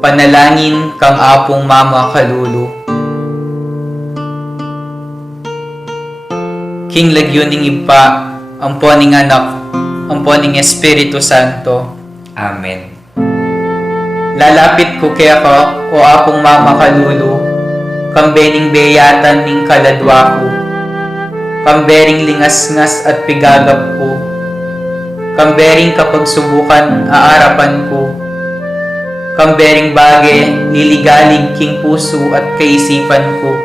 Panalangin kang apong Mama Kalulu. King lagyuning ipa, amponing anak, amponing Espiritu Santo. Amen. Lalapit ko kaya ka, o apong Mama Kalulu, kambening beyatan ning kaladwa ko, kambering lingas-ngas at pigagap ko, kambering kapag subukan aarapan ko, kambering bage liligalig king puso at kaisipan ko,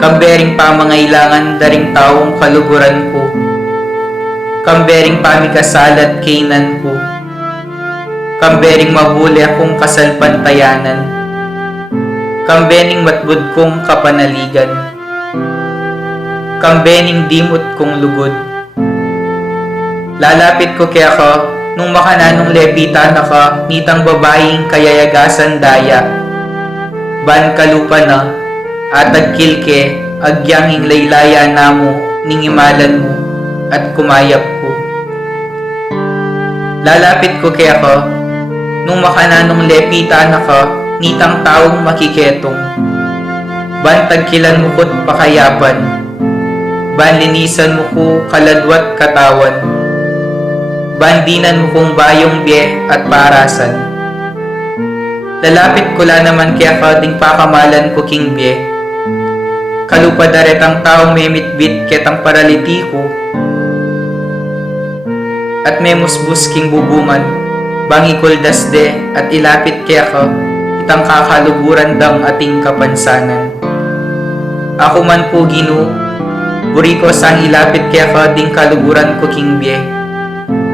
kambering pamangailangan daring taong kaluguran ko, kambering pamikasalat kainan ko, kambering mabuli akong kasalpantayanan, kambening matbud kong kapanaligan, kambening dimot kong lugod. Lalapit ko kaya ka, nung makananong lepita na ka, nitang babaeng kayayagasan daya. Ban kalupa na, atag kilke, agyanging laylaya namo, ningimalan mo, at kumayap ko. Lalapit ko kaya ka, nung makananong lepita na ka, nitang taong makiketong. Ban tagkilan mo ko't pakayapan, ban linisan mo ko kaladwat katawan, bandinan mo kong bayong biye at parasan. Lalapit ko la naman kaya ka ding pakamalan ko king biye. Kalupadaret ang taong memitbit ketang paralitiko, at memusbus king bubungan, bangikol dasde at ilapit kaya ka, itang kakaluburan dang ating kapansanan. Ako man po Ginu, buri ko sang ilapit kaya ka ding kaluburan ko king biye.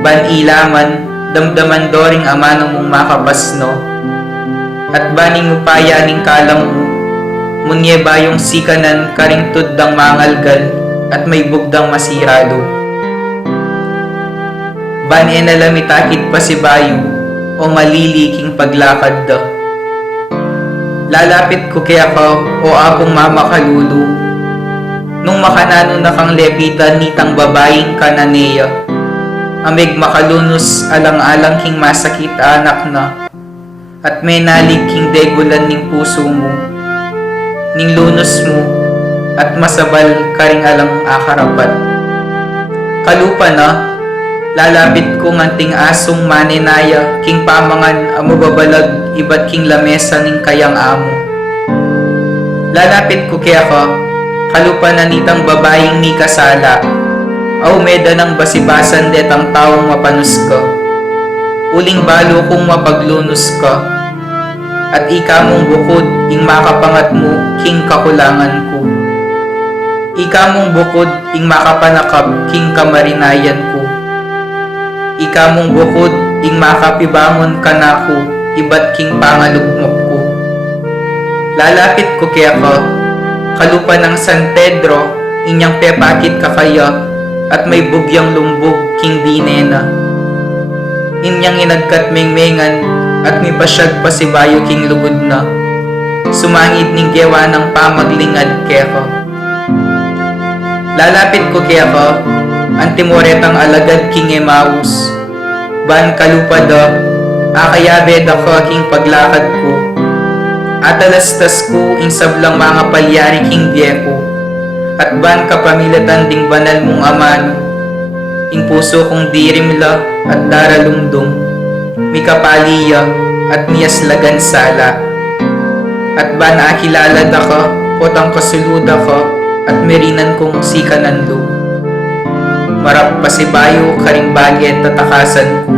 Ban ilaman, damdaman doring amano mong makapasno, at baning upaya ning kalam mo, munye bayong sikanan karing tuddang mangalgal, at may bugdang masiralo. Ban enalamitakit pa si bayo, o maliliking paglakad da. Lalapit ko kaya ka, o apong Mama Kalulu, nung makanano na kang lepitan nitang babaeng kananeya, amig makalunos alang-alang king masakit anak na, at may nalig king degulan ning puso mo, ning lunos mo, at masabal karing alang akarapat. Kalupa na, lalapit ko nganting asong manenaya, king pamangan amo babalag iba't king lamesa ning kayang amo. Lalapit ko kaya ka, kalupa na nitang babaeng ni kasala, aw meda ng basibasan detang taong mapanus ka. Uling balo kong mapaglunos ka, at ika mong bukod ing makapangat mo king kakulangan ko. Ika mong bukod ing makapanakap king kamarinayan ko. Ika mong bukod ing makapibangon ka na ko, iba't king pangalugmok ko. Lalapit ko kaya ka, kalupa ng San Pedro, inyang pepakit ka kaya, at may bugyang lumbog king dinena. Inyang inagkat mengmengan, at may pasyag pa si bayo king lugod na. Sumangid ning gewa ng pamaglingad kaya ka. Lalapit ko kaya ka, antimoretang alagad king Emmaus. Ban kalupa da, akayabe da ka king paglakad ko. Atalastas ko ing sablang mga palyari king biyeko. At ban kapamilatan ding banal mong amano, ing puso kong dirimla at daralumdum, mikapaliya at miyaslagan sala. At ban akilala da ka, potang kasuluda ka, at merinan kong sikananlo. Marap pasibayo karing baget tatakasan ko.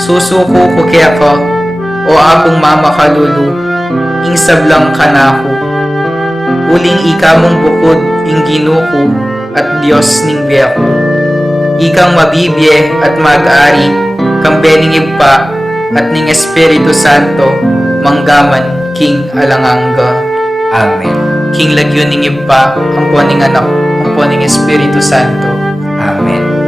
Susuko ko kaya ka, o apong Mama Kalulu, ing sablang kanako. Uling ika mong bukod ing Ginuko at Diyos ning biyako. Ikang mabibye at mag-ari, kambening ipa at ning Espiritu Santo, manggaman king alangangga. Amen. King lagyuning ipa, amponing anak, amponing Espiritu Santo. Amen.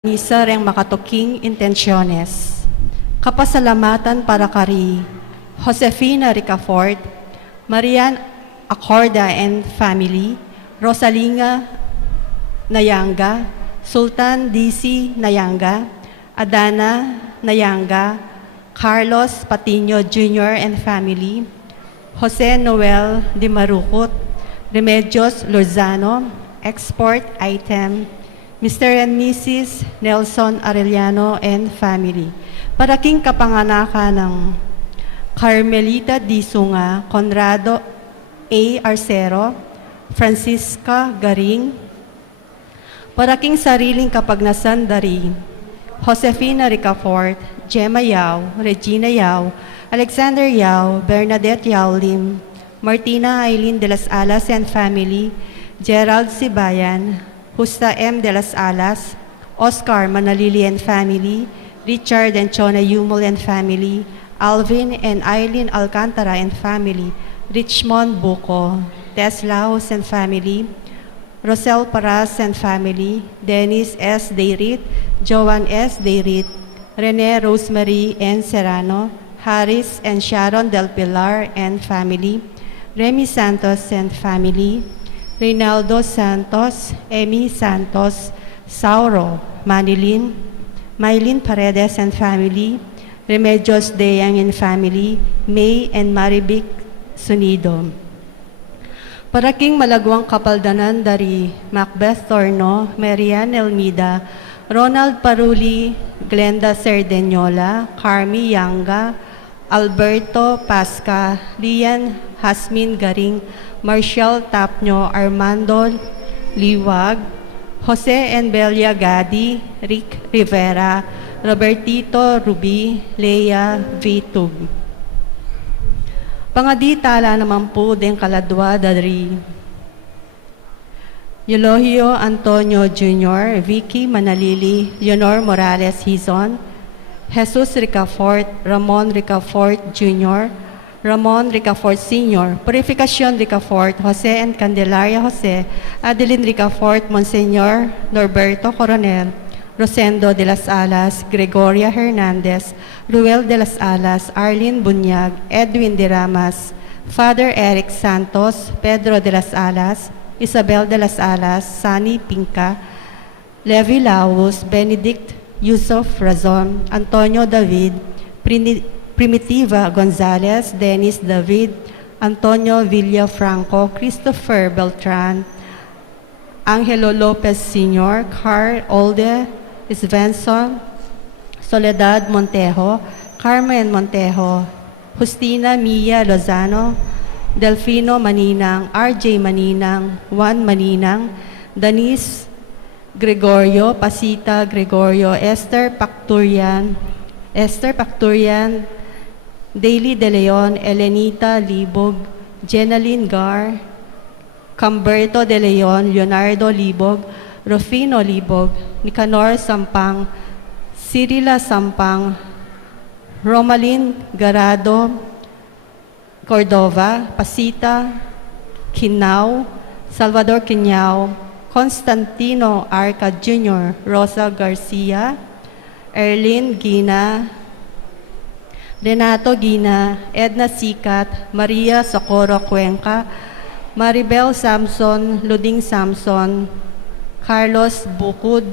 Misa reng makatuking intensyones. Kapasalamatan para kari Josefina Ricafort, Marian Acorda and family, Rosalinga Nayanga, Sultan DC Nayanga, Adana Nayanga, Carlos Patiño Jr. and family, Jose Noel de Marucut, Remedios Lozano, export item, Mr. and Mrs. Nelson Arellano and family. Paraking kapanganakan ng Carmelita D. Sunga, Conrado A. Arcero, Francisca Garing. Paraking sariling kapagnasan dari Josefina Ricafort, Gemma Yao, Regina Yao, Alexander Yao, Bernadette Yao Lim, Martina Aileen de las Alas and family, Gerald Sibayan, Justa M. de las Alas, Oscar Manalili and family, Richard and Chona Yumol and family, Alvin and Eileen Alcantara and family, Richmond Buko, Tess Laos and family, Rosel Paras and family, Dennis S. Deirit, Joan S. Deirit, Rene Rosemary and Serrano, Harris and Sharon Del Pilar and family, Remy Santos and family, Reynaldo Santos, Amy Santos, Sauro, Manilin, Mylene Paredes and family, Remedios Deyang and family, May and Maribic Sunido. Paraking malagwang kapaldanan dari Macbeth Torno, Marian Elmida, Ronald Paruli, Glenda Cerdeñola, Carmi Yanga, Alberto Pasca, Lian Hasmin Garing, Marshall Tapño, Armando Liwag, Jose and Belia Gadi, Rick Rivera, Robertito Rubi, Leia Vitug. Pangaditala naman po din kaladwa dari Eulogio Antonio Jr., Vicky Manalili, Leonor Morales Hizon, Jesus Ricafort, Ramon Ricafort Jr., Ramon Ricafort Sr., Purificacion Ricafort, Jose and Candelaria Jose, Adeline Ricafort, Monsignor Norberto Coronel, Rosendo de las Alas, Gregoria Hernandez, Ruel de las Alas, Arlene Bunyag, Edwin de Ramas, Father Eric Santos, Pedro de las Alas, Isabel de las Alas, Sani Pinca, Levi Laus, Benedict Yusuf Razon, Antonio David, Primitiva Gonzalez, Dennis David, Antonio Villafranco, Christopher Beltran, Angelo Lopez Sr., Carl Olde Svensson, Soledad Montejo, Carmen Montejo, Justina Mia Lozano, Delfino Maninang, RJ Maninang, Juan Maninang, Denise Gregorio, Pasita Gregorio, Esther Pacturian, Daily De Leon, Elenita Libog, Jenaline Gar, Camberto De Leon, Leonardo Libog, Rufino Libog, Nicanor Sampang, Cirila Sampang, Romalyn Garado, Cordova, Pasita Kinao, Salvador Quiñao, Constantino Arca Jr., Rosa Garcia, Erlyn Gina, Renato Gina, Edna Sikat, Maria Socorro Cuenca, Maribel Samson, Luding Samson, Carlos Bucud,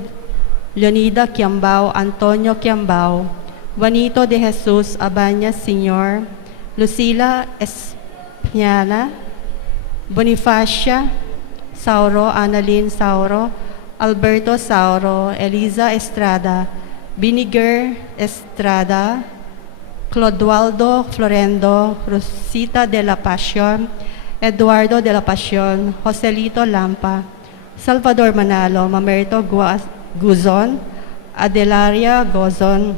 Leonida Quiambao, Antonio Quiambao, Juanito de Jesus Abanya Sr., Lucila Espiana, Bonifacia Sauro, Annalyn Sauro, Alberto Sauro, Eliza Estrada, Biniger Estrada, Clodoaldo Florendo, Rosita de la Pasión, Eduardo de la Pasión, Joselito Lampa, Salvador Manalo, Mamerto Guzon, Adelaria Gozon,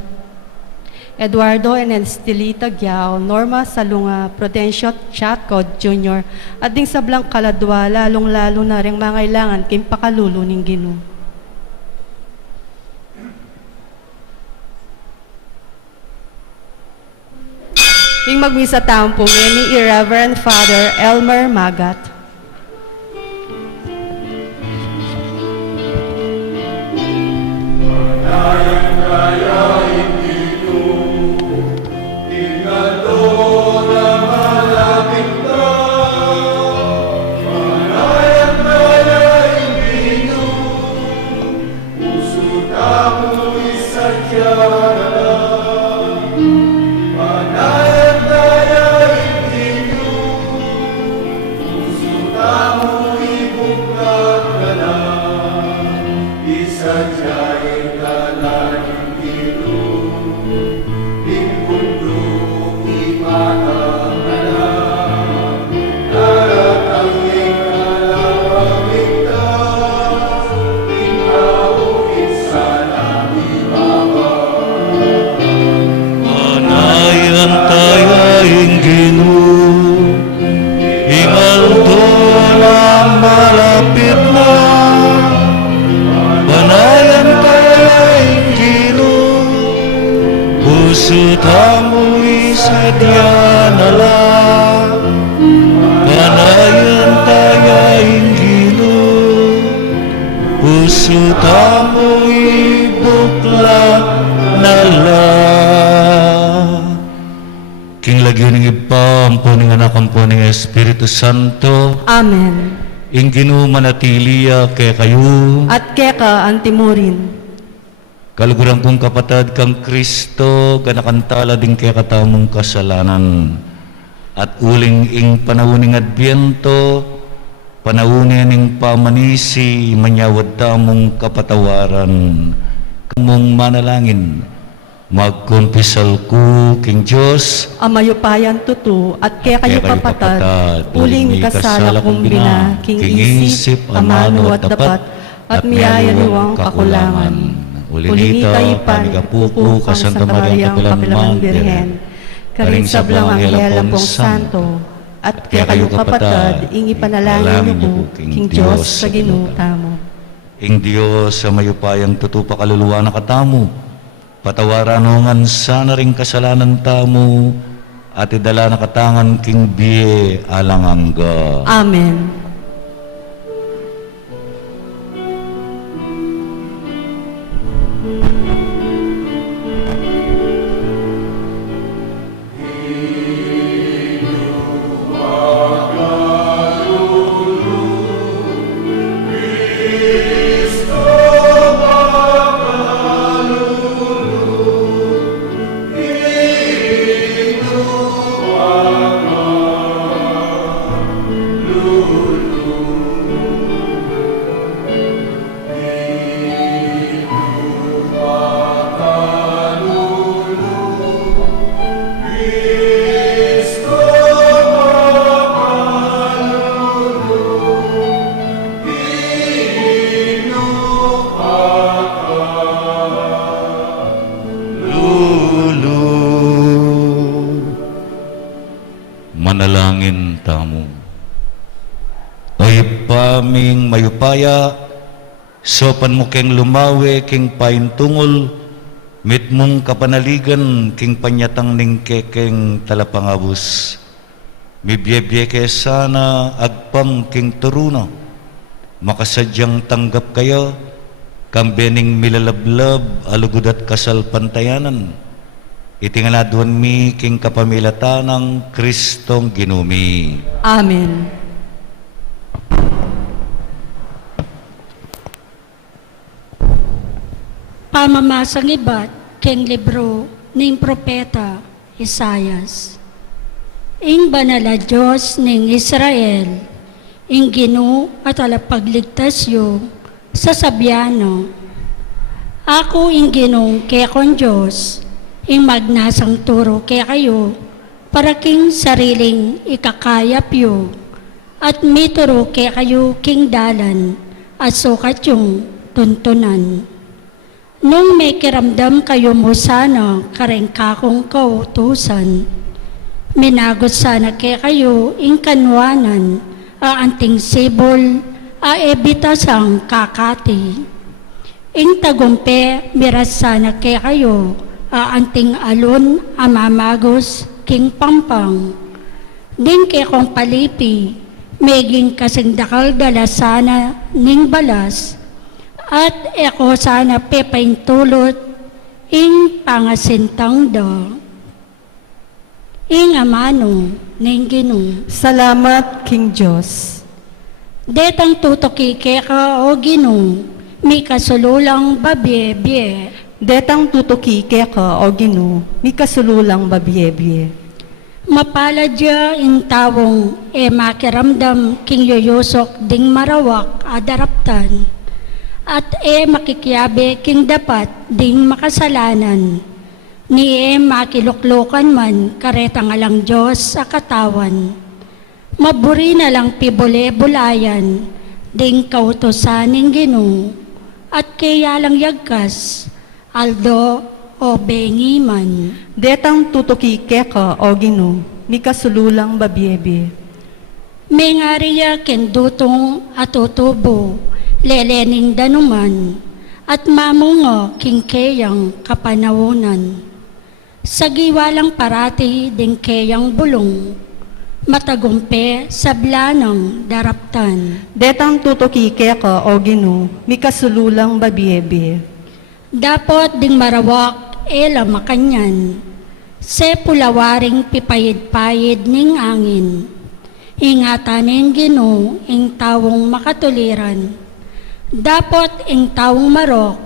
Eduardo and Estelita Giao, Norma Salunga, Prudencio Chatco Jr., at ding sablang kaladwa, lalong-lalo na rin mangailangan kim pakalulo ning Ginoo. Ing magmisa taong po ni Irreverend Father Elmer Magat. Panayan tayaing Ginoo, hingal doon malapit na. Panayan tayaing Ginoo, puso tamo'y sadya na lang. Panayan tayaing Ginoo, puso tamo'y bukla na lang. King lagyan ng ipampo ng anak po ng Espiritu Santo, Amen. ing Ginoo manatiliya kay kayo, At keka antimurin. kaluguran kong kapatid kang Kristo, ganakantala din kay katamong kasalanan. At uling ing panawuning Adbyento, panawunin ing pamanisi, manyawad tamong kapatawaran. Kamong manalangin, magkumpisal ko king Diyos, Amayupayan tutu at kaya kayo Kaya kayo kapatad, kapatad, uling kasala kong bina, king isip, amano at dapat, at miyaya niwang kakulangan. Ulinita, panigapupo, kasanta Maria Kapilaman Birhen, karing sablang anghel pong santo, at kaya kayo kapatad, ing ipanalangin niyo po, king Diyos sa ginuta mo. ing Diyos sa mayupayang tutupa kaluluwa na katamo, patawaran nungan sana ring kasalanan tamo, at idala na katangan king biye alang angga. Amen. Manalangin tamo. Oy paming mayupaya, sopan mo keng lumawe king paintungol, mit mong kapanaligan king panyatang ning kekeng talapangabus. Mibyebye ke sana agpam king turuna, makasadyang tanggap kayo, kang bening milalablab, alugod at kasal pantayanan. Itingaladuan mi king kapamilatan ng Kristong ginumi. Amen. Pamamasang iba't king libro ning propeta Isayas. Ing banala Diyos ning Israel, ing Ginoo at alapagligtasyo sa sabyano. Ako ing Ginoong kekon Diyos, ing magnasang turo kay kayo, para king sariling ikakayapyo, at mituro kay kayo king dalan, at sukat yung tuntunan. Nung may kiramdam kayo mo sana, kareng kakong kautusan, minagot sana kay kayo ing kanwanan, anting sibol, ebitasang kakati. Ing tagumpe, miras sana kay kayo, anting alon, amamagos, king pampang. Din kay kong palipi, meging kasing dakal dalasana ning balas, At eko sana pepaintulot ing pangasintang do. Ing amano ning Ginoo. Salamat, King Diyos. Detang tutokike ka o Ginoo, mi kasululang babye-bye. Detang tutuki ka, o Ginoo, mi kasululang babye-bye. Mapaladya ing tawong makiramdam king yoyosok ding marawak adaraptan. At makikiyabe king dapat ding makasalanan. Ni makiluklukan man karetang alang Diyos sa katawan. Maburi na lang pibule-bulayan, ding kautosan ng Ginoo, at kaya lang yagkas, aldo o bengi man. Detang tutuki ka, o Ginoo, mi kasululang babye-bye. May ngariya kendutong at tutubo, lelening danuman, at mamungo king kayang kapanawunan. Sa giwalang parati ding kayang bulong, matagumpe sa blanang daraptan. Detang tutuki ka, o Ginoo, mi kasululang babye-bye. Dapat ding marawak makanyan, se pulawaring pipayid-payid ning angin. Ingatan ng Ginoo ing tawong makatuliran. Dapat ing tawong marok,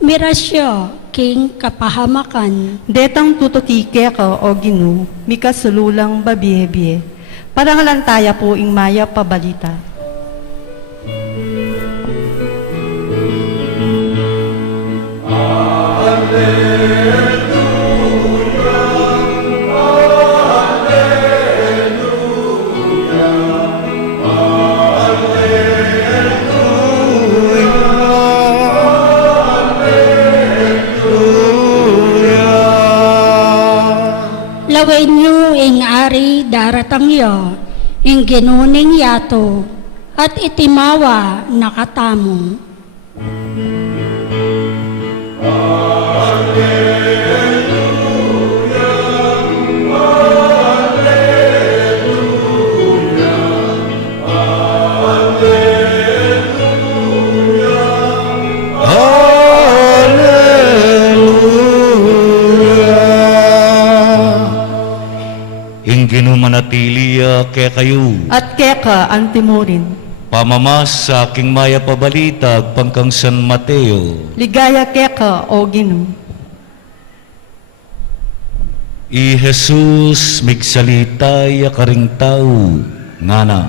mirasyo king kapahamakan. Detang tutuki ka, o Ginoo, mi kasululang babye-bye. Parangalantaya po ing maya pabalita. Laway niyo ing ari daratang yo, ing ginuning yato, at itimawa nakatamo. Ing ginumanatiliya kaya kayo, At keka antimurin. pamamas sa aking maya pabalitag pangkang San Mateo. Ligaya keka, o Ginoo. I Jesus migsalitay karing tao nga na.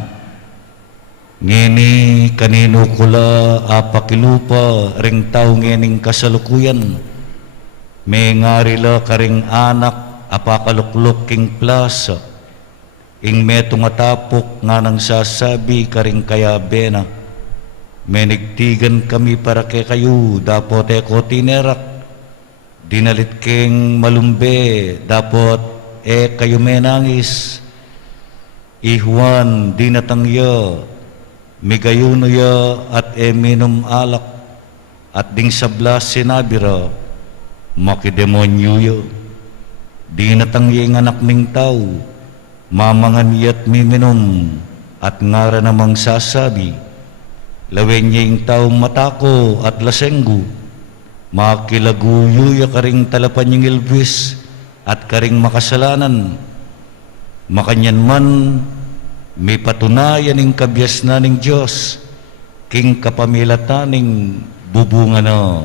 Ngini kanino kula apakilupa ring tao ngening kasalukuyan. May ngarila karing anak apakaluklok king plaza. Ing meto matapok nga nang sasabi karing kaya bena. Menigtigan kami para kay kayo dapot eko tinerak. Dinalit king malumbe dapot kayo menangis. Ihuan dinatangya migayuno ya at minum alak at ding sablas sinabira makidemonyo ya. Dinatangya ng anak ming tao mamangan yat miminum at ngara namang sasabi lawen niya yung taong matako at lasenggo makilaguyo ya karing talapan yung ilbis at karing makasalanan makanyan man may patunayan ng kabyas na ng Diyos king kapamilataning bubunga na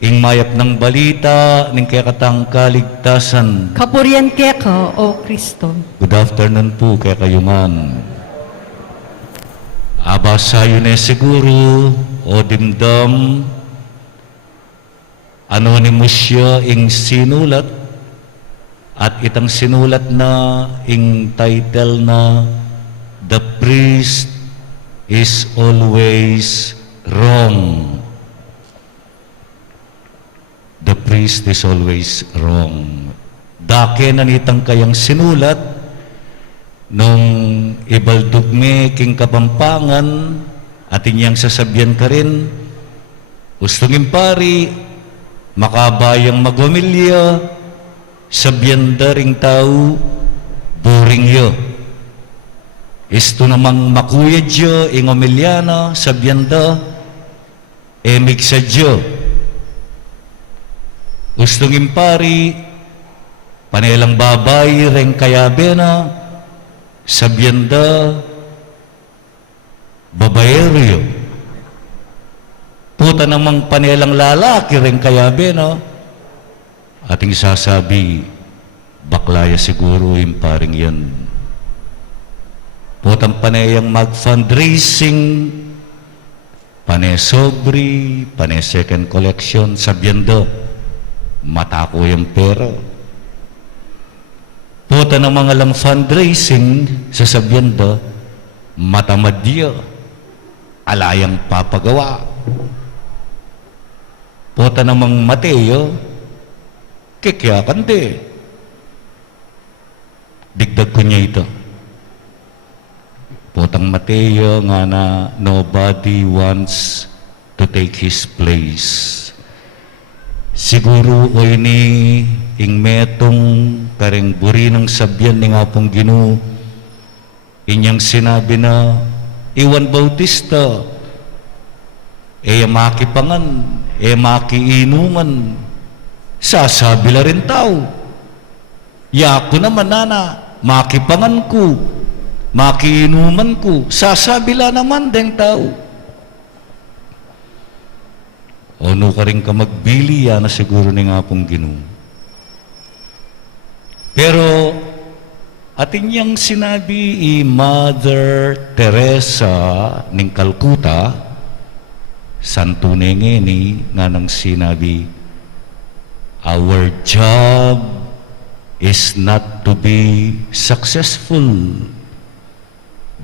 ing mayap ng balita ng kayakatang kaligtasan. Kapurian keka, o Kristo. Good afternoon po kaya kayo man. Aba sayo na siguro o dimdam anonymous siya ing sinulat at itang sinulat na ing title na The Priest is Always Wrong. The priest is always wrong. Dake na nitang kayang sinulat nung ibaldugme king kapampangan at inyang sasabyan ka rin ustungin pari makabayang magwamilya sabyan da ring tao boring yo isto namang makuyad yo ing omilyana sabyan da emig sa Diyo. Gustong impari, panelang babay, reng kayabena, sabyanda, babaeryo. Puta namang panelang lalaki reng kayabena, ating sasabi, baklaya siguro imparing yan. Putang panayang mag-fundraising, pane-sobri, pane-second collection, sabyando, matako yung pera. Puta ng mga lang fundraising sa sabyando, matamadya, alayang papagawa. Puta namang Mateo, kikyakan di. Digdag ko niya ito. Putang Mateo nga na nobody wants to take his place. Siguro o ini ing metong kareng buri ng sabyan ni nga pong Ginoo, inyang sinabi na Iwan Bautista, makipangan, makiinuman, sasabi la rin tao. Yako naman nana, makipangan ko, makiinuman ko, sasabi la naman deng tao. Ono ka rin ka magbili, yan na siguro ni nga pong Ginoo. Pero, atin niyang sinabi Mother Teresa ng Calcutta, Santo Nengeni, nga nang sinabi, our job is not to be successful,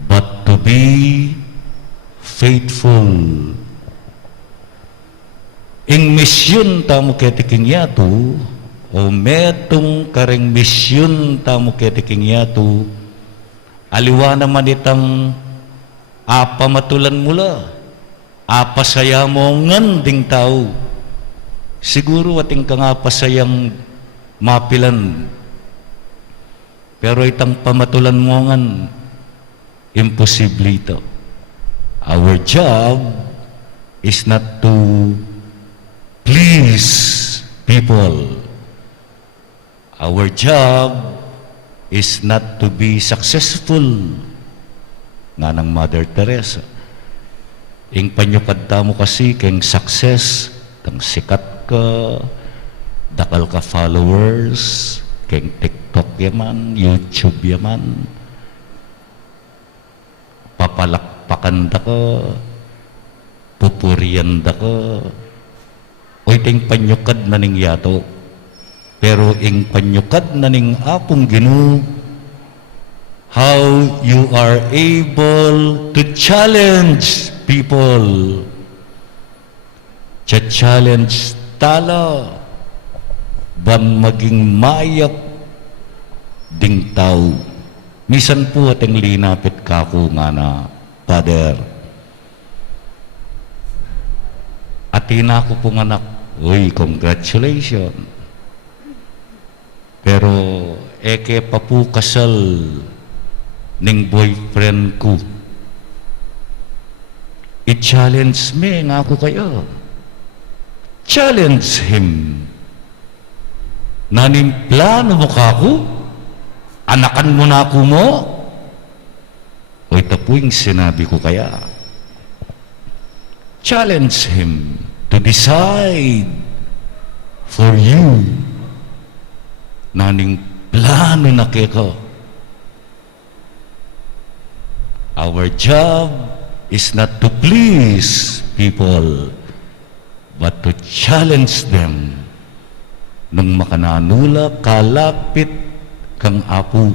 but to be faithful. Ing misyon tamo ketiking yato, o metong kareng misyon tamo ketiking yato, aliwa naman itang apamatulan mula, apasaya mo nganding tao. Siguro ating kangapasayang mapilan, pero itang pamatulan mo ngan, imposible ito. Our job is not to please people. Our job is not to be successful. Nga ng Mother Teresa. Ing panyukad mo kasi keng success, tang sikat ka, dakal ka followers, keng TikTok yaman, YouTube yaman, papalakpakan da ka, pupurian da ka, o iting panyukad na ning yato. Pero ing panyukad na ning apong Ginoo, how you are able to challenge people, challenge tala, ban maging mayak ding tao. Misan po ating linapit kako nga na, Father, atina ko pong anak, uy, congratulations. Pero eke pa po kasal ning boyfriend ko. I-challenge me nga ako kayo. Challenge him. Naning plano mo ka ako? Anakan mo na ako mo? O ito po yung sinabi ko kaya. Challenge him to decide for you. Naning plano na keko. Our job is not to please people, but to challenge them. Nung makananula, kalapit kang apo.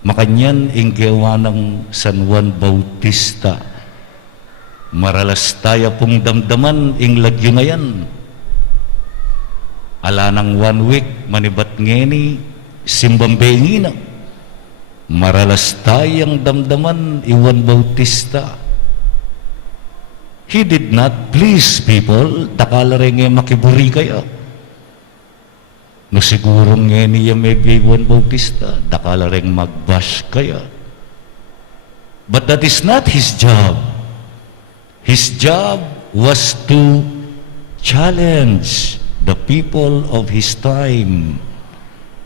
Makanyan inggewa ng San Juan Bautista. Maralas tayo pong damdaman ing lagyo ngayon. Ala ng 1 week, manibat ngeni, simbang bengina. Maralas tayang damdaman, Juan Bautista. He did not please people, takala rin makiburi kayo. No siguro ngeni yung may Juan Bautista, takala rin magbash kayo. But that is not his job. His job was to challenge the people of his time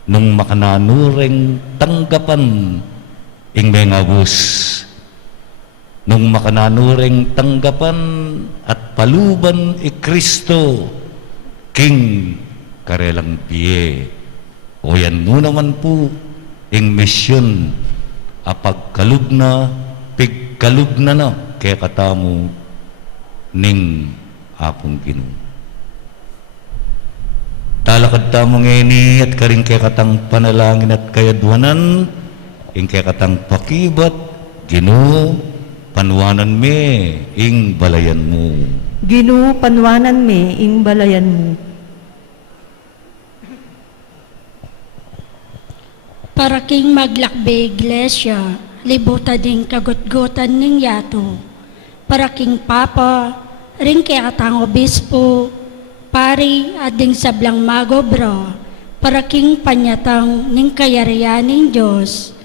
nung makananureng tanggapan ing mga bus, nung makananureng tanggapan at paluban i Kristo king karelang biye. O yan mo naman po ing misyon apagkalugna pigkalugna na kaya katamu ning apong Ginoo. Talakad tamo ngeni at karing kaya katang panalangin at kayadwanan ing kaya katang pakibat Ginoo panwanan me ing balayan mo. Ginoo, panwanan me ing balayan mo. Para king maglakbe iglesia, libuta ding kagutgutan ning yato. Para king papa, ring kaya katang obispo, pari ading sablang magobra, para king panyatang ning kayarian ning Diyos,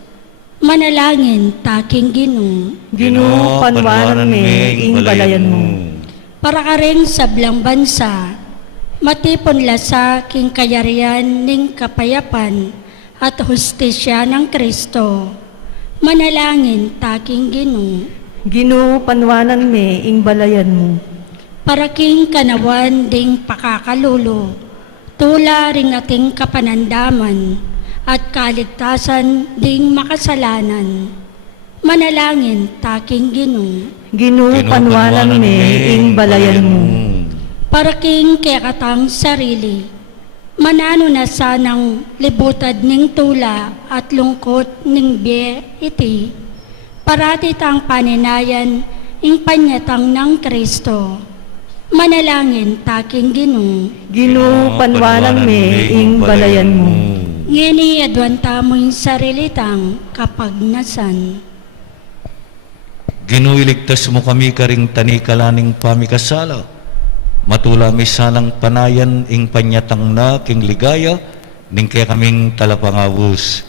manalangin taking Ginoo. Ginoo, panwanan me ing balayan mo. Para ka ring sablang bansa, matipon lasa king kayarian ning kapayapan at hustisya ng Kristo, manalangin taking Ginoo. Ginoo, panwanan me ing balayan mo. Para king kanawan ding pakakalulo, tula ring ating kapanandaman, at kaligtasan ding makasalanan, manalangin taking Ginoo. Ginoo, panwanan me ing balayan mo. Para king kekatang sarili, manano na sanang libutad ning tula at lungkot ning biye iti, parati tang paninayan ing panyatang ng Kristo, manalangin taking Ginoo. Ginoo, panwanan me ing balayan mo. Ngeni adwanta mo yung sarilitang kapagnasan. Ginoo, iligtas mo kami karing tanikalaning pamikasala. Matula mi sanang panayan ing panyatang na king ligaya ning kaya kaming talapangawus.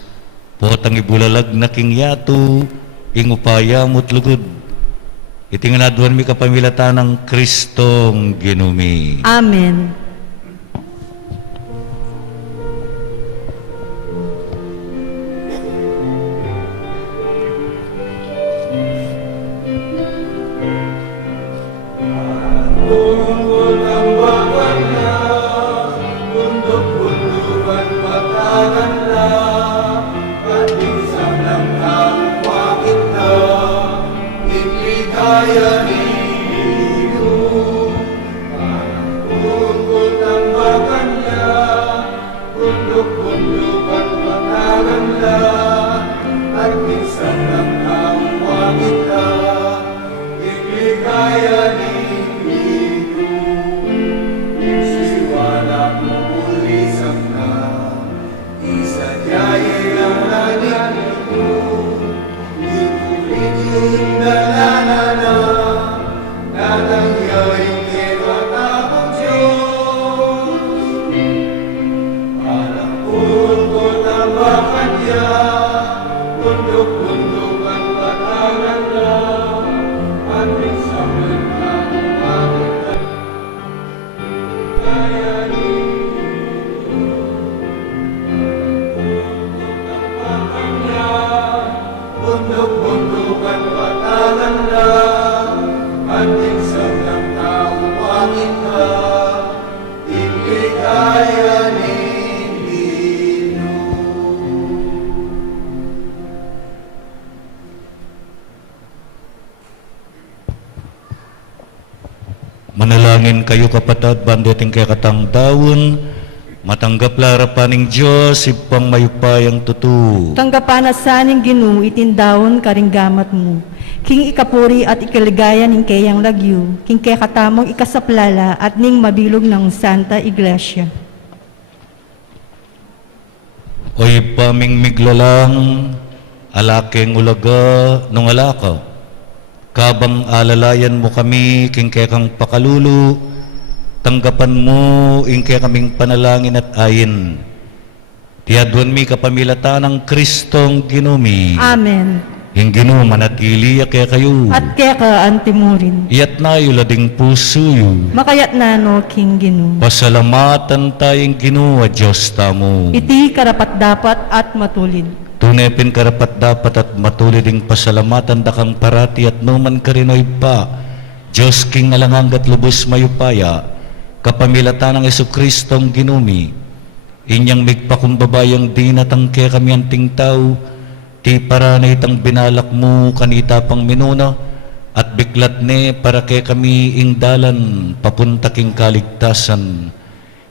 Potang ibulalag na king yato ing upaya mo't lugod. Itinganaduan mi kapamilatan ng Kristong Ginumi. Amen. Manalangin kayo kapatid, banditing kaya katang dawon, matanggap larapaning Diyos, ipang mayupayang tutu. Tanggapan na saning Ginoo itindawon karing gamat mo. King ikapuri at ikaligaya ning kayang lagyo, king kaya katamong ikasaplala at ning mabilog ng Santa Iglesia. Oy paming miglalang, alaking ulaga nung alaka. Kabang alalayan mo kami, king kaya kang pakalulu, tanggapan mo, ing kaya kaming panalangin at ayin. Tiyaduan mi kapamilata ng Kristong Ginumi. Amen. Hinggino manatili kaya kayo. At kaya ka antimurin. Iyat na lading puso yu. Makayat na no King Ginu. Pasalamatan tayong Ginoo Diyos tamo. Iti karapat dapat at matulid. Tunepin karapat dapat at matulid ding pasalamatan dakang parati at numan karinoy pa. Diyos king alanganggat lubos mayupaya. Kapamilatan ng Jesukristong ginumi. Inyang migpakumbabayang dinatangke kami anting tao. Ti paranay tang binalak mo kanita pang minuna. At biklat ne para kay kami ing dalan papunta king kaligtasan.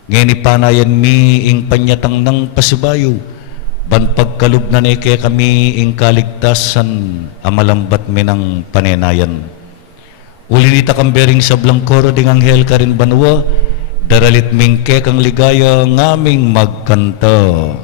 Ngayon ipanayan mi ing panyatang ng pasibayo. Ban pagkalub na ne kay kami ing kaligtasan amalambat mi ng panenayan. Ulinita kang bering sa blangkoro ding anghel ka rin banwa. Daralit ming kay kang ligaya ngaming magkanta.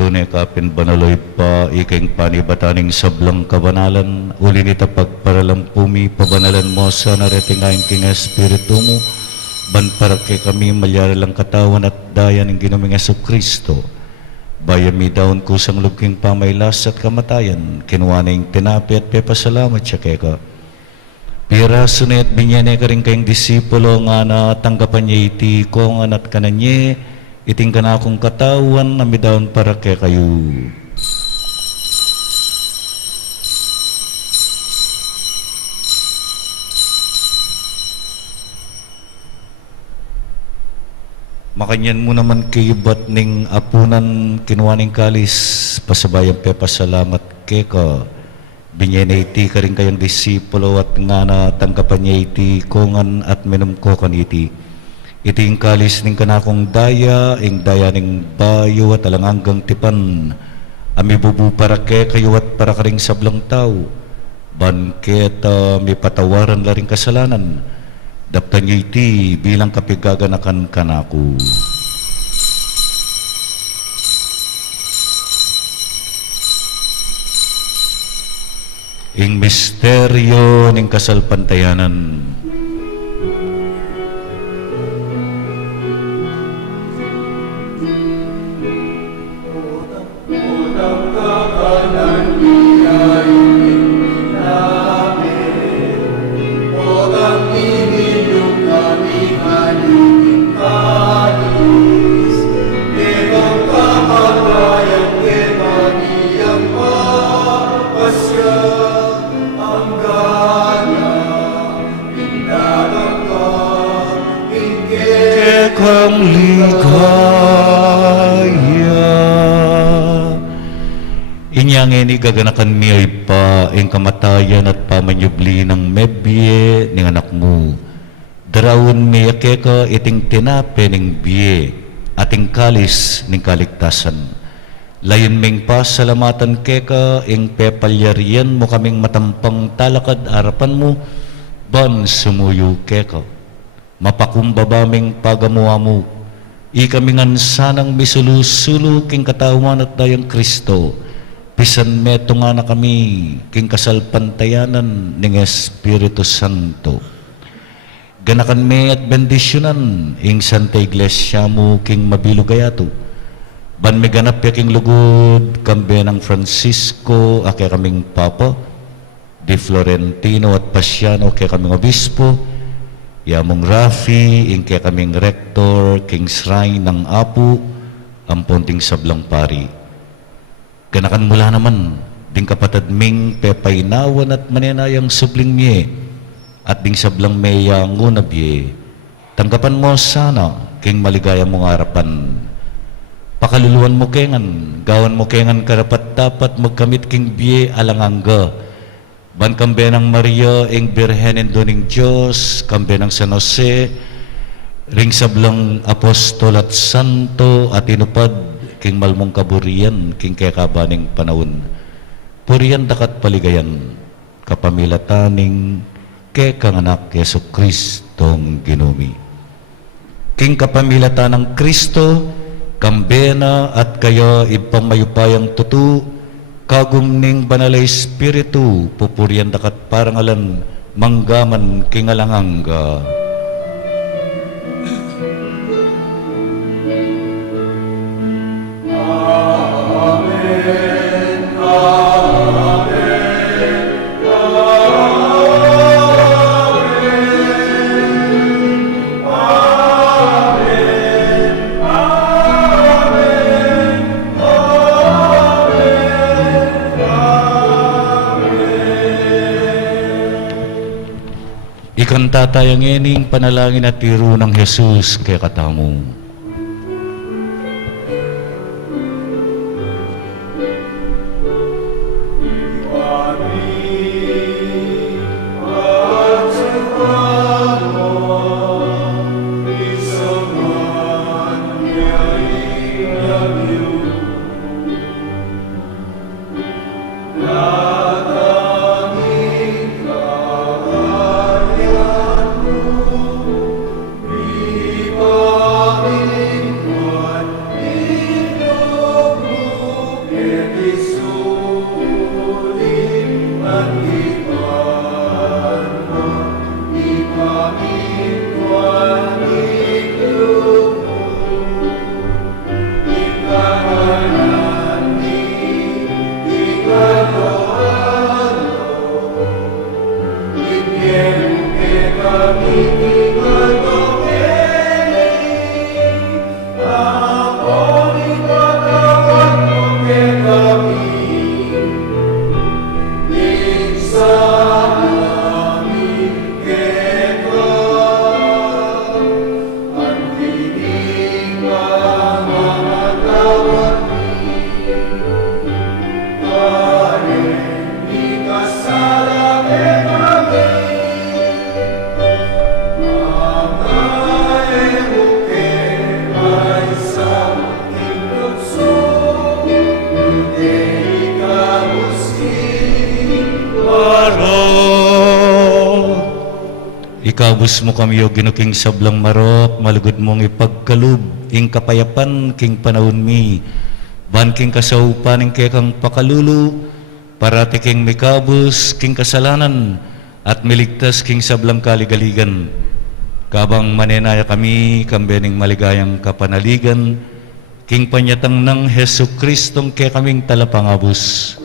Tunay kapin banaloy pa iking panibataning sablang kabanalan uli nita pagparalampumi pabanalan mo sa naratingayin king espiritu mo ban para kay kami malyaralang katawan at daya ng ginaming Jesucristo bayan mi daon kusang lubking pamaylas at kamatayan kinuwaning tinapi at pepasalamat siya kay ka pira sunay at binyane ka rin kayong disipulo nga na tanggapan niya iti kong anat kananye iting ka na akong katawan na midaon para kay kayo. Makanyan mo naman kay ba't ning apunan kinuwaning kalis pasabayang pepasalamat kay ka. Binyene iti ka rin kayong disipulo at nga na tanggapan niya iti kongan at minum ko kan iti. Iting kalis ning kanakong daya, ing daya ning bayo at alanganggang tipan. Ami bubu para ke kayo at para karing sablang tao. Banket may patawaran la ring kasalanan. Daptan niyo iti bilang kapigaganakan kanako. Ing misteryo ning kasalpantayanan. Kang ligaya inyang ini gaganakan miyoy pa ing kamatayan at pamanyubli ng mebye ning anak mo darawon miyake ka iting tinape ning biye ating kalis ning kaligtasan layon ming pasalamatan keka ing pepalyarian mo kaming matampang talakad arapan mo ban sumuyo keka mapakumbabaming pagamuha mo ikamingan sanang misulu-sulu king katawan at dayang Kristo pisan meto nga na kami king kasalpantayanan ng Espiritu Santo ganakan me at bendisyonan ing Santa Iglesia mo king mabilugayato ban me ganap ya king lugod kambe ng Francisco ake kaming Papa Di Florentino at Pasiano kay kaming obispo, Yamong Rafi, ing kay kaming rector, king shrine ng Apu, ang punting sablang pari. Ganakan mula naman, ding kapatid Ming pepaynawan at manenayang subling miye, at ding sablang meya ngunabye. Tanggapan mo sana, king maligaya mong harapan. Pakaluluan mo kengan, gawan mo kengan karapat dapat magkamit king biye alangangga. Ban kambe ng Maria, ing Birhenin doning Diyos, kambe ng San Jose, ring sablang apostol at santo, at inupad, king malmong kaburian, king kekabaning panahon. Purian dakat paligayan, kapamilataning, kekanganak Yesu Kristong ginumi. King kapamilatan ng Kristo, kambena at kaya ipamayupayang tutu, kagumning banalay espiritu, pupurian dakat parangalan, manggaman kingalangangga. Ikanta tayang ening panalangin at tiro ng Jesus kay katamu. Ikabus mo kami o ginuking sablang marok, malugod mong ipagkalub, ing kapayapan king panahon mi, ban king kasaupan ing kekang pakalulu, parati king mikabus king kasalanan, at miligtas king sablang kaligaligan. Kabang manenaya kami, kambening maligayang kapanaligan, king panyatang ng Hesu Kristong ke kaming talapangabus.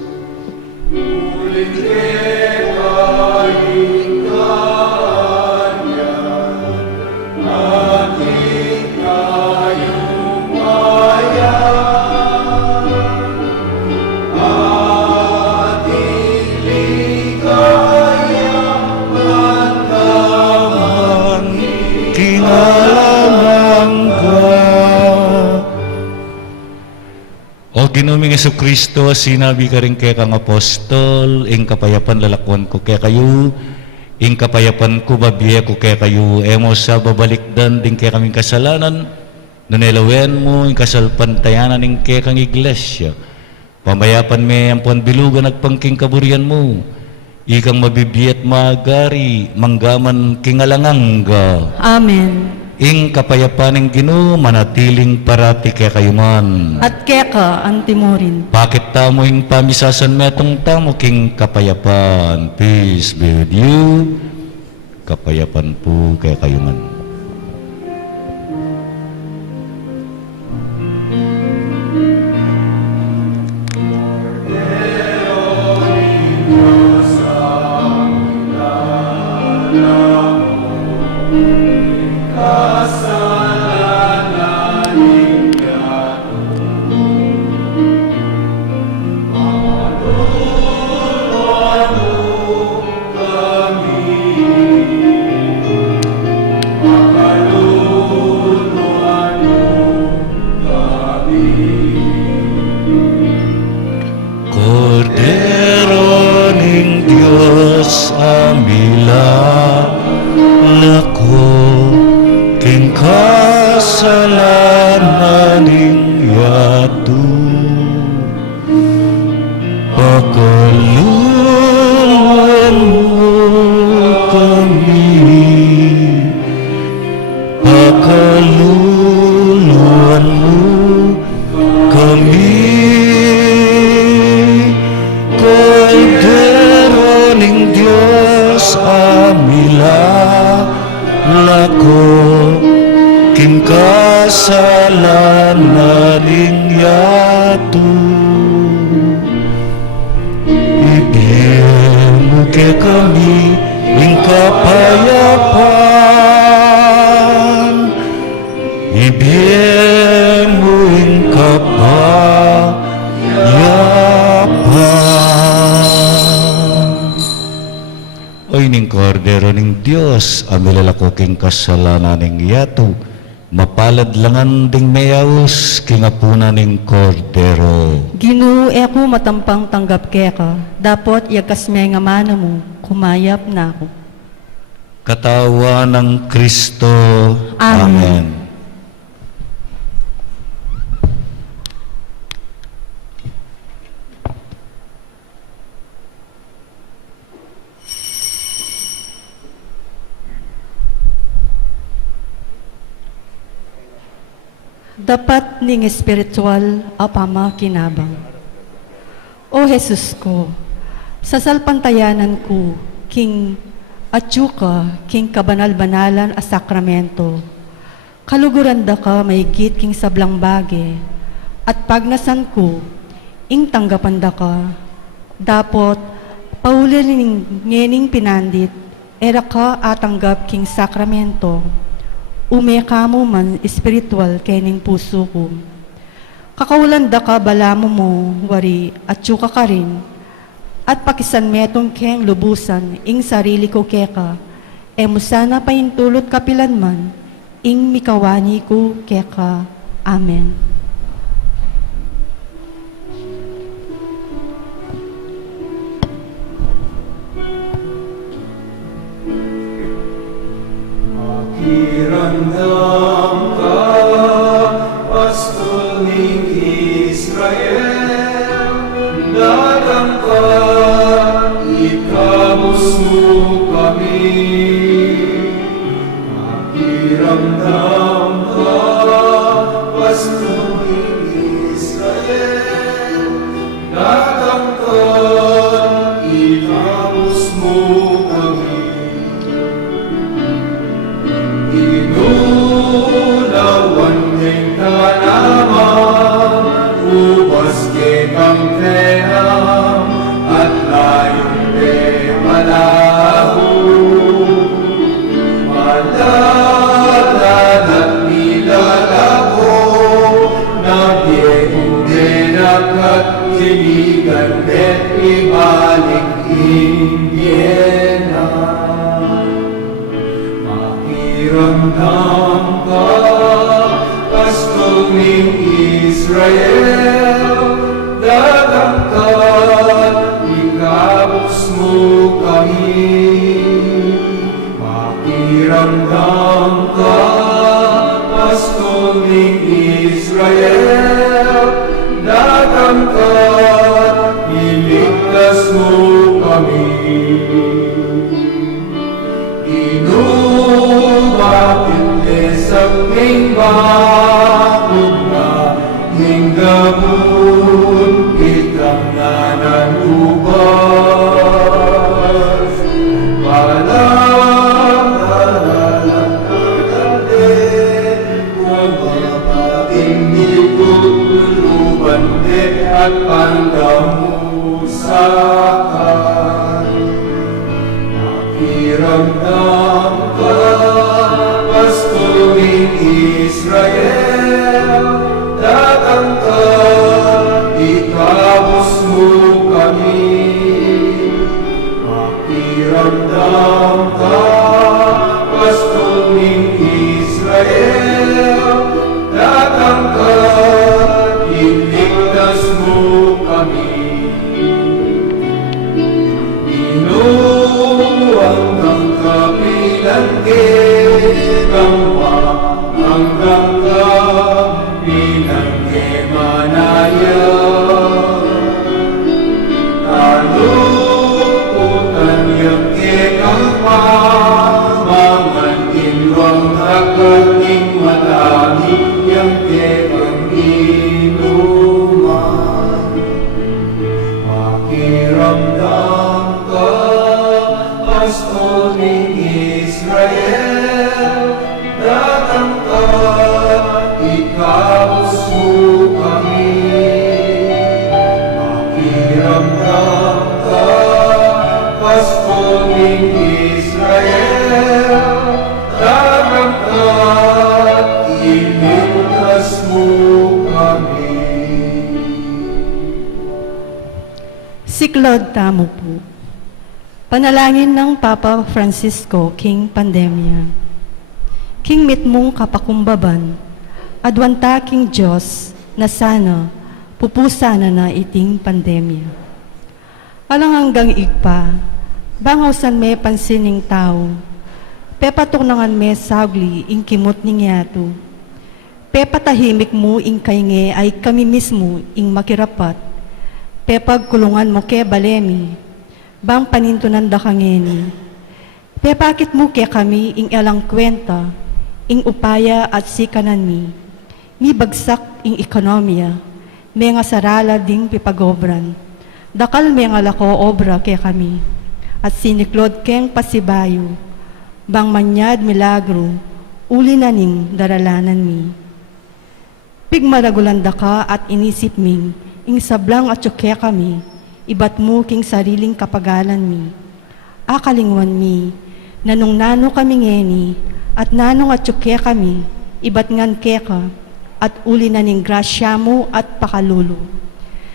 O Ginuming Jesucristo, sinabi ka rin kay kang apostol, ing kapayapan lalakwan ko kay kayo, ing kapayapan ko babiya ko kay kayo, emo sa babalikdan din kay kaming kasalanan, nunelawen mo, ing kasalpantayanan ing kay kang iglesia, pamayapan me ang panbilugan at pangking kaburian mo, ikang mabibiyat magari, manggaman kingalangangga. Amen. Ing kapayapaning Ginoo manatiling parati kay kayuman. At keka ang timorin. Bakit tamo ing pamisasan metong tamo king kapayapan? Peace be with you. Kapayapan po kay kayuman. kami, pakaluluan mo kami. Kordero ning Diyos amila lako, king kasalanan ning yato. Ibigay mo kay kami ing kapayapaan, ibigay mo ing kapayapaan. Oy ning kordero ning Dios amilalako king kasalanan ning yato, mapalad langan ding mayawos king apuna ning kordero. Ginoo, eko matampang tanggap keka, dapat yakas may nga mana mo, kumayap na ako. Katawa ng Kristo. Amen. Amen. Dapat ning espiritual apama kinabang. O Jesus ko, sa salpantayanan ko, king atyuka, king kabanal-banalan a sakramento, kaluguran da ka maigit king sablang bage, at pagnasan ko, ing tanggapan da ka, dapot paulin ngening pinandit, era ka atanggap king sakramento, umeka mo man espiritual kening puso ko. Kakaulan da ka balamo mo, wari, at yuka ka rin, at pakisan metong keng lubusan, ing sarili ko keka, mo sana paintulot kapilan man, ing mikawani ko keka. Amen. Iramdam ka, pastol ning Israel, datang ka, ikabos mo kami. Iramdam ka, pastol ning Israel, datang ka, ikabos mo kami. Inunawan ng tanaman, ubas ke kang teham, at layong de malaho. Malalan at nilalako, na biyekumenak at tinigan at ibalik Indiana. Makiramdam ka, pastol ning Israel, datang ka, ikabos mo kami. Makiramdam ka, pastol ning Israel, datang ka, iligtas mo kami. Bakit sa aking bakod na hinggamon kitang nananubas. Walang nalalakade, magbabating nikutuluban de at pandamusakan. Makiramdam ka, pastol ning Israel, datang ka, ikabos mo kami. Makiramdam ka, pastol ning Israel, datang ka, iligtas mo kami. Inuwang kang kapilan gampa hanggang ka pinagkemanaya. Kaluputan yung kekang Siniklod tamo po. Panalangin ng Papa Francisco, King Pandemia. King mitmong kapakumbaban, adwanta King Diyos na sana pupusana na iting pandemya. Alang hanggang igpa, bangawsan me pansining tao, pepatunangan me sagli ing kimot ning yato. Pepatahimik mo ing kainge ay kami mismo ing makirapat. Pepagkulungan mo ke balemi, bang panintunan da kangeni. Pepakit mo ke kami ing elang kwenta, ing upaya at sikanan mi bagsak ing ekonomiya, may nga sarala ding pipagobran. Dakal may nga lako obra ke kami, at siniklod keng pasibayo, bang manyad milagro, uli na ning daralanan mi. Pigmaragulanda ka at inisip ming, ing sablang at syuke kami, ibat mo king sariling kapagalan mi. Akalingwan mi, nanong nano kami ngeni, at nanong at syuke kami, ibat ngan keka, at uli na ning grasya mo at pakalulo.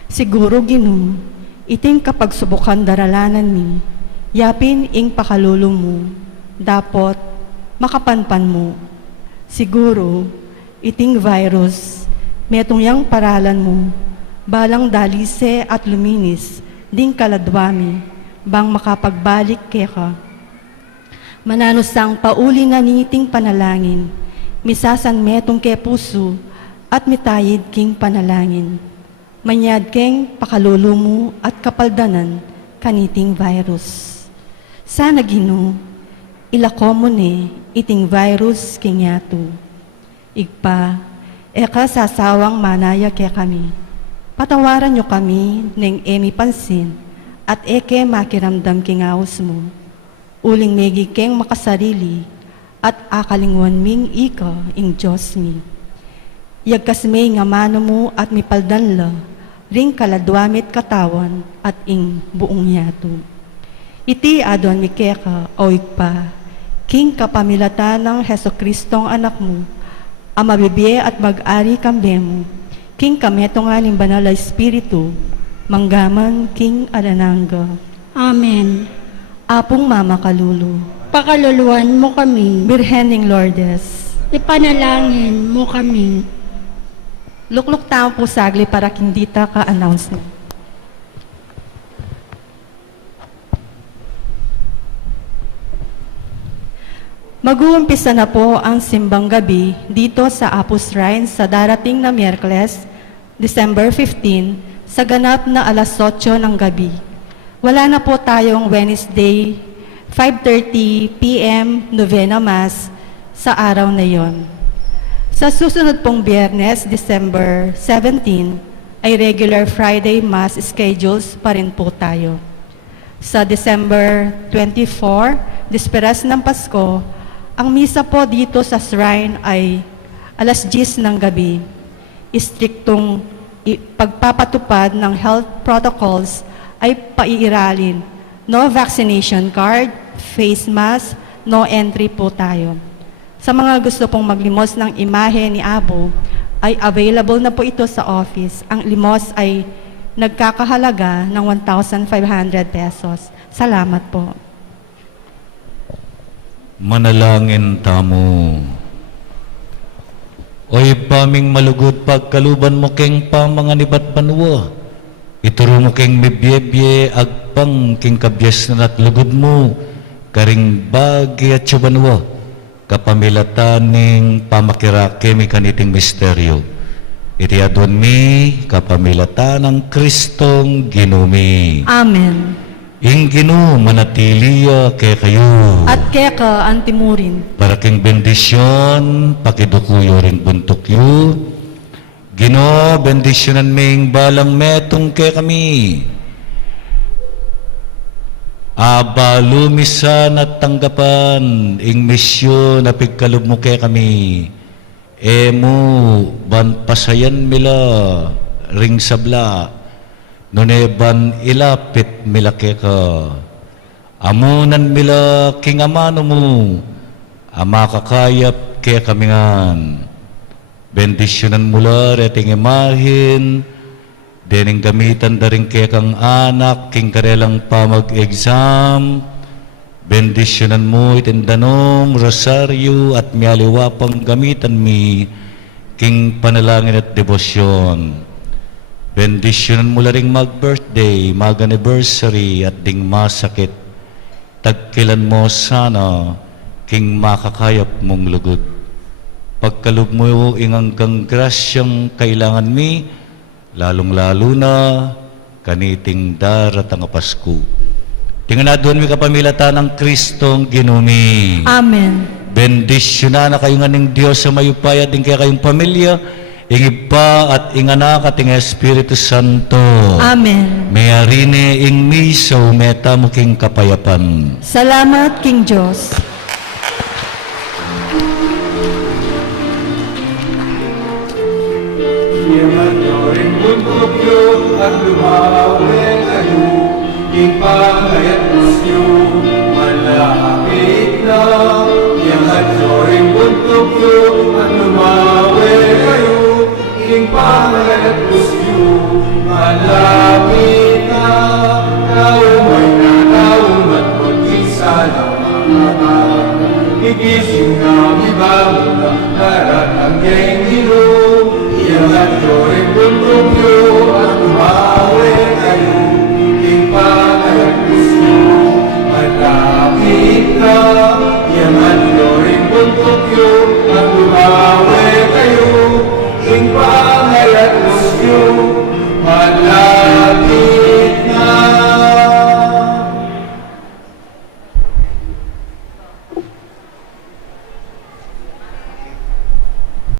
Siguro Ginoo, iting kapag subukan daralanan mi, yapin ing pakalulo mo, dapot makapanpan mo. Siguro, iting virus, metong yang paralan mo, balang dalise at luminis, ding kaladwami, bang makapagbalik keka. Mananusang pauli na niting panalangin, misasan metong ke puso, at mitayid king panalangin. Manyad keng pakalulo mo at kapaldanan kaniting virus. Sana Ginoo, ilako mo ne iting virus king yato. Igpa, eka sasawang manaya ke kami. Patawaran nyo kami neng emi pansin at eke makiramdam king aos mo. Uling megi keng makasarili at akalingwan ming ika ing Diyos mi. Yagkas may nga mano mo at mipaldanla, ring kaladwamit katawan at ing buong yato. Iti adon mi keka o igpa, king kapamilatan ng Heso Kristong anak mo, ang mabibye at mag-ari kambemo, king kameto nga ning banal na Espiritu, manggaman king alananga. Amen. Apong Mama Kalulo, Pakaluluan mo kami. Birhening Lourdes, Ipanalangin mo kami. lukluk tao po sagli para kindita ka-announcement. Mag-uumpisa na po ang simbang gabi dito sa Apus Shrine sa darating na Miyerkules, December 15, sa ganap na alas 8 ng gabi. Wala na po tayong Wednesday, 5:30 p.m. Novena Mass sa araw na yon. Sa susunod pong Biyernes, December 17, ay regular Friday Mass schedules pa rin po tayo. Sa December 24, Disperas ng Pasko, ang misa po dito sa shrine ay alas 10 ng gabi. Istriktong pagpapatupad ng health protocols ay paiiralin. No vaccination card, face mask, no entry po tayo. Sa mga gusto pong maglimos ng imahe ni Abo, ay available na po ito sa office. Ang limos ay nagkakahalaga ng 1,500 pesos. Salamat po. Manalangin tamo. Oy paming malugod pagkaluban mo keng pamanganibat banwa. Ituro mo keng mibyebye agpang king kabyas na natlugod mo. Karing bagi at banwa. Kapamilataning pamakirake mi kaniting misteryo. Iti adon mi kapamilatan ng Kristong Ginumi. Amen. Ing Ginoo manatiliya kay kayo. At keka antimurin. Para king bendisyon, pakidukuyo rin buntok yu. Ginoo, bendisyonan ming balang metong kay kami. Aba, lumisan at tanggapan, ing misyon na pigkalob mo kay kami. Emo, ban pasayan mila, ring sabla, nuneban ilapit mila keka. Amunan mila king amano mo, ama kakayap kay kami ngan. Bendisyonan mula reting imahin, Dening gamitan da rin kaya kang anak, king karelang pa mag-exam. Bendisyonan mo itindanom, rosaryo at mialiwapang gamitan mi, king panalangin at debosyon. Bendisyonan mo la ring mag-birthday, mag-anniversary at ding masakit. Tagkilan mo sana, king makakayap mong lugod. Pagkalog mo inganggang grasyang kailangan mi, lalong-lalo na kaniting daratang Pasko. Tingnan doon mi kapamilata ng Kristong ginumi. Amen. Bendisyonan na kayo nga ng Diyos sa mayupaya din kaya kayong pamilya, ingipa at inganak at ing Espiritu Santo. Amen. May arine ing miso meta mo king kapayapan. Salamat, King Diyos. Iyamadoring bundok nyo at lumawi kayo, king pangayat nyo, malapit na. Iyamadoring bundok nyo at lumawi kayo, king pangayat nyo, malapit na. Naumay na naumat mo, di sana makakata. Igising na, ibangon na, naratang yung